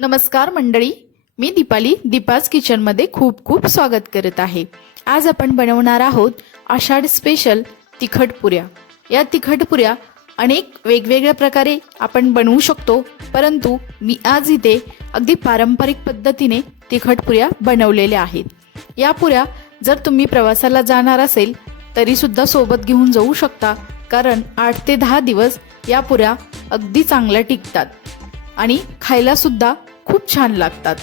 नमस्कार मंडळी मी दीपाली दीपाज किचनमध्ये खूप खूप स्वागत करत आहे. आज आपण बनवणार आहोत आषाढ स्पेशल तिखट पुऱ्या. या तिखट पुऱ्या अनेक वेगवेगळ्या प्रकारे आपण बनवू शकतो परंतु मी आज इथे अगदी पारंपरिक पद्धतीने तिखट पुऱ्या बनवलेल्या आहेत. या पुऱ्या जर तुम्ही प्रवासाला जाणार असेल तरीसुद्धा सोबत घेऊन जाऊ शकता कारण आठ ते दहा दिवस या पुऱ्या अगदी चांगल्या टिकतात. आणि खायलासुद्धा खूप छान लागतात.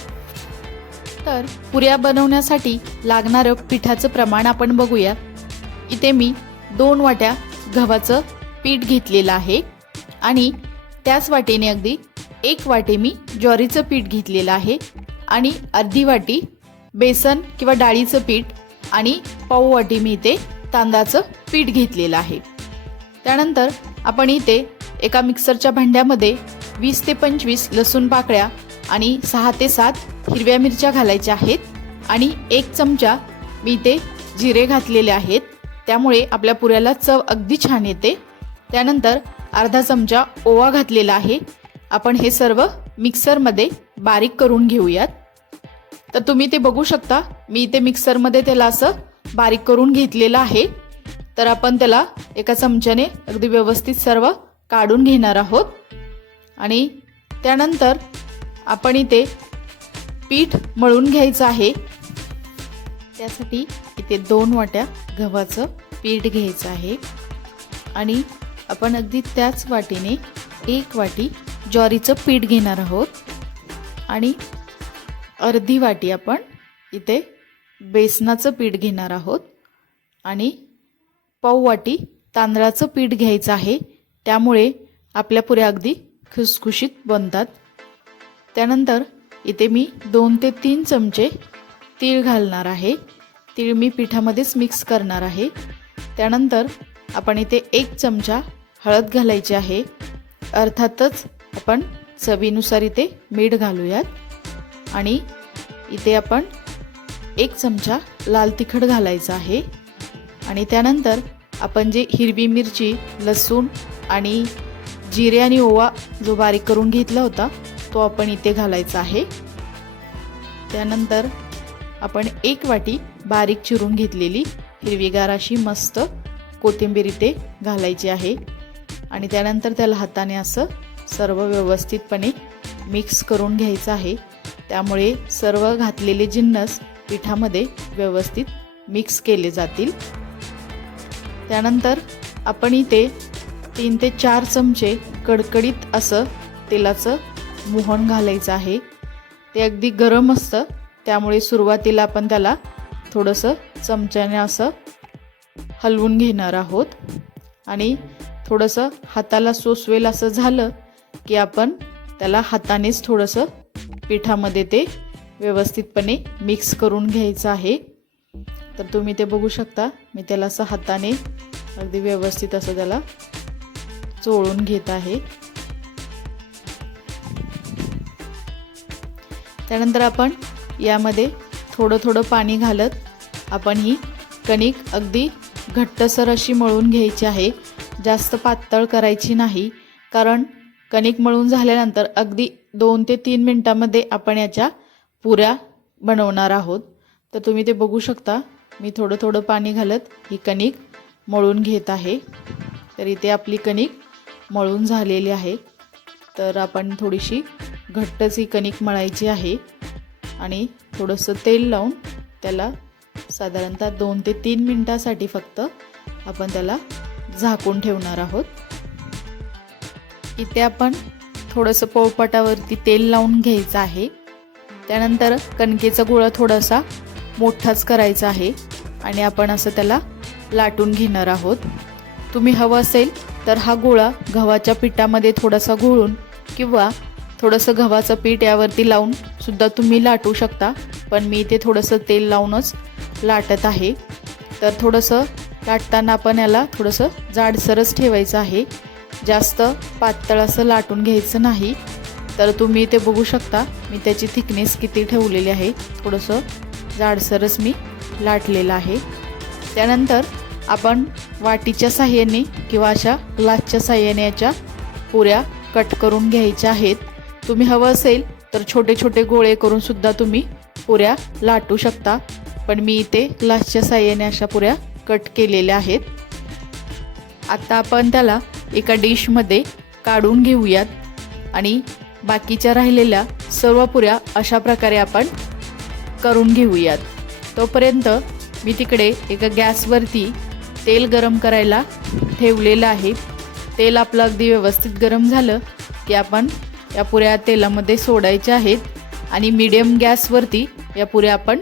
तर पुऱ्या बनवण्यासाठी लागणारं पिठाचं प्रमाण आपण बघूया. इथे मी दोन वाट्या गव्हाचं पीठ घेतलेलं आहे आणि त्याच वाटेने अगदी एक वाटे मी ज्वारीचं पीठ घेतलेलं आहे आणि अर्धी वाटी बेसन किंवा डाळीचं पीठ आणि पाऊ वाटी मी इथे तांदळाचं पीठ घेतलेलं आहे. त्यानंतर आपण इथे एका मिक्सरच्या भांड्यामध्ये वीस ते पंचवीस लसूण पाकळ्या आणि सहा ते सात हिरव्या मिरच्या घालायच्या आहेत आणि एक चमचा मी इथे जिरे घातलेले आहेत. त्यामुळे आपल्या पुऱ्याला चव अगदी छान येते. त्यानंतर अर्धा चमचा ओवा घातलेला आहे. आपण हे सर्व मिक्सरमध्ये बारीक करून घेऊयात. तर तुम्ही ते बघू शकता मी इथे मिक्सरमध्ये त्याला असं बारीक करून घेतलेलं आहे. तर आपण त्याला एका चमच्याने अगदी व्यवस्थित सर्व काढून घेणार आहोत. आणि त्यानंतर आपण इथे पीठ मळून घ्यायचं आहे. त्यासाठी इथे दोन वाट्या गव्हाचं पीठ घ्यायचं आहे. आणि आपण अगदी त्याच वाटीने एक वाटी ज्वारीचं पीठ घेणार आहोत. आणि अर्धी वाटी आपण इथे बेसनाचं पीठ घेणार आहोत. आणि पाऊ वाटी तांदळाचं पीठ घ्यायचं आहे. त्यामुळे आपल्या पुऱ्या अगदी खुसखुशीत बनतात. त्यानंतर इथे मी दोन ते तीन चमचे तीळ घालणार आहे. तीळ मी पिठामध्येच मिक्स करणार आहे. त्यानंतर आपण इथे एक चमचा हळद घालायची आहे. अर्थातच आपण चवीनुसार इथे मीठ घालूयात. आणि इथे आपण एक चमचा लाल तिखट घालायचा आहे. आणि त्यानंतर आपण जे हिरवी मिरची लसूण आणि जिरे आणि ओवा जो बारीक करून घेतला होता तो आपण इथे घालायचा आहे. त्यानंतर आपण एक वाटी बारीक चिरून घेतलेली हिरवीगार अशी मस्त कोथिंबीर इथे घालायची आहे. आणि त्यानंतर त्याला हाताने असं सर्व व्यवस्थितपणे मिक्स करून घ्यायचं आहे. त्यामुळे सर्व घातलेले जिन्नस पिठामध्ये व्यवस्थित मिक्स केले जातील. त्यानंतर आपण इथे तीन ते चार चमचे कडकडीत असं तेलाचं मोहन घालायचं आहे. ते अगदी गरम असतं. त्यामुळे सुरुवातीला आपण त्याला थोडंसं चमच्याने असं हलवून घेणार आहोत. आणि थोडंसं हाताला सोसवेल असं झालं की आपण त्याला हातानेच थोडंसं पिठामध्ये ते व्यवस्थितपणे मिक्स करून घ्यायचं आहे. तर तुम्ही ते बघू शकता. मी त्याला असं हाताने अगदी व्यवस्थित असं त्याला चोळून घेत आहे. त्यानंतर आपण यामध्ये थोडं थोडं पाणी घालत आपण ही कणिक अगदी घट्टसर अशी मळून घ्यायची आहे. जास्त पातळ करायची नाही कारण कणिक मळून झाल्यानंतर अगदी दोन ते तीन मिनटामध्ये आपण याच्या पुऱ्या बनवणार आहोत. तर तुम्ही ते बघू शकता मी थोडं थोडं पाणी घालत ही कणिक मळून घेत आहे. तर इथे आपली कणिक मळून झालेली आहे. तर आपण थोडीशी घट्टच ही कणिक मळायची आहे. आणि थोडंसं तेल लावून त्याला साधारणतः दोन ते तीन मिनटासाठी फक्त आपण त्याला झाकून ठेवणार आहोत. इथे आपण थोडंसं पोळपाटावरती तेल लावून घ्यायचं आहे. त्यानंतर कणकेचा गोळा थोडासा मोठाच करायचा आहे. आणि आपण असं त्याला लाटून घेणार आहोत. तुम्ही हवं असेल तर हा गोळा गव्हाच्या पिठामध्ये थोडासा घोळून किंवा थोडंसं गव्हाचं पीठ यावरती लावून सुद्धा तुम्ही लाटू शकता. पण मी इथे थोडंसं तेल लावूनच लाटत आहे. तर थोडंसं लाटताना आपण याला थोडंसं जाडसरच ठेवायचं आहे. जास्त पातळ असं लाटून घ्यायचं नाही. तर तुम्ही इथे बघू शकता मी त्याची थिकनेस किती ठेवलेली आहे. थोडंसं जाडसरच मी लाटलेलं आहे. त्यानंतर आपण वाटीच्या साह्याने किंवा अशा ग्लासच्या साह्याने याच्या पुऱ्या कट करून घ्यायच्या आहेत. तुम्ही हवं असेल तर छोटे छोटे गोळे करून सुद्धा तुम्ही पुऱ्या लाटू शकता. पण मी इथे ग्लासच्या साह्याने अशा पुऱ्या कट केलेल्या आहेत. आता आपण त्याला एका डिशमध्ये काढून घेऊयात. आणि बाकीच्या राहिलेल्या सर्व पुऱ्या अशा प्रकारे आपण करून घेऊयात. तोपर्यंत मी तिकडे एका गॅसवरती तेल गरम करायला ठेवलेलं आहे. तेल आपलं अगदी व्यवस्थित गरम झालं की आपण या पुऱ्या तेलामध्ये सोडायच्या आहेत आणि मीडियम गॅसवरती या पुऱ्या आपण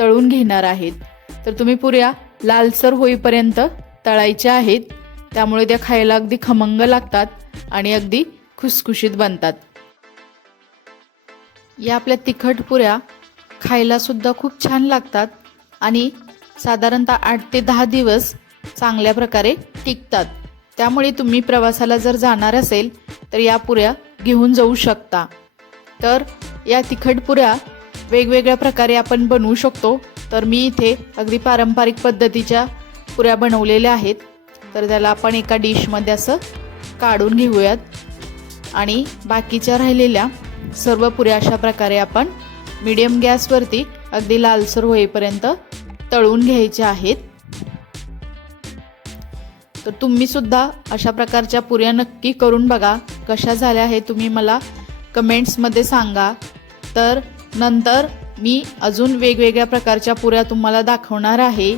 तळून घेणार आहेत. तर तुम्ही पुऱ्या लालसर होईपर्यंत तळायच्या आहेत. त्यामुळे त्या खायला अगदी खमंग लागतात आणि अगदी खुसखुशीत बनतात. या आपल्या तिखट पुऱ्या खायलासुद्धा खूप छान लागतात आणि साधारणतः आठ ते दहा दिवस चांगल्या प्रकारे टिकतात. त्यामुळे तुम्ही प्रवासाला जर जाणार असेल तर या पुऱ्या घेऊन जाऊ शकता. तर या तिखट पुऱ्या वेगवेगळ्या प्रकारे आपण बनवू शकतो. तर मी इथे अगदी पारंपरिक पद्धतीच्या पुऱ्या बनवलेल्या आहेत. तर त्याला आपण एका डिशमध्ये असं काढून घेऊयात. आणि बाकीच्या राहिलेल्या सर्व पुऱ्या अशा प्रकारे आपण मीडियम गॅसवरती अगदी लालसर होईपर्यंत तळून घ्यायच्या आहेत. तर तुम्ही सुद्धा अशा प्रकारच्या पुऱ्या नक्की करून बघा कशा झाल्या हे तुम्ही मला कमेंट्समध्ये सांगा. तर नंतर मी अजून वेगवेगळ्या प्रकारच्या पुऱ्या तुम्हाला दाखवणार आहे.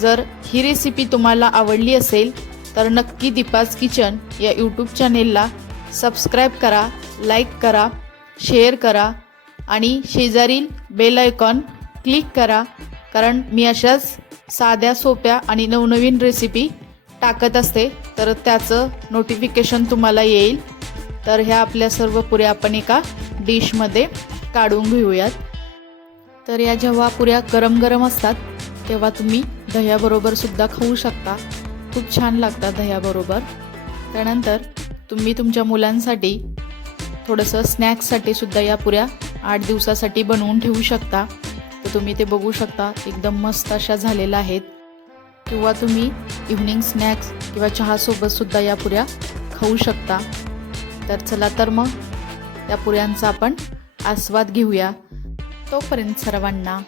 जर ही रेसिपी तुम्हाला आवडली असेल तर नक्की दीपाज किचन या यूट्यूब चॅनेलला सबस्क्राईब करा लाईक करा शेअर करा आणि शेजारील बेल आयकॉन क्लिक करा. कारण मी अशाच साध्या सोप्या आणि नवनवीन रेसिपी टाकत असते तर त्याचं नोटिफिकेशन तुम्हाला येईल. तर ह्या आपल्या सर्व पुऱ्या आपण एका डिशमध्ये काढून घेऊयात. तर या जेव्हा पुऱ्या गरम गरम असतात तेव्हा तुम्ही दह्याबरोबर सुद्धा खाऊ शकता. खूप छान लागतात दह्याबरोबर त्यानंतर तुम्ही तुमच्या मुलांसाठी थोडंसं स्नॅक्ससाठी सुद्धा या पुऱ्या आठ दिवसासाठी बनवून ठेवू शकता. तर तुम्ही ते बघू शकता एकदम मस्त अशा झालेल्या आहेत. किंवा तुम्ही इव्हनिंग स्नॅक्स किंवा चहासोबतसुद्धा या पुऱ्या खाऊ शकता. तर चला तर मग त्या पुऱ्यांचा आपण आस्वाद घेऊया. तोपर्यंत सर्वांना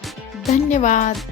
धन्यवाद.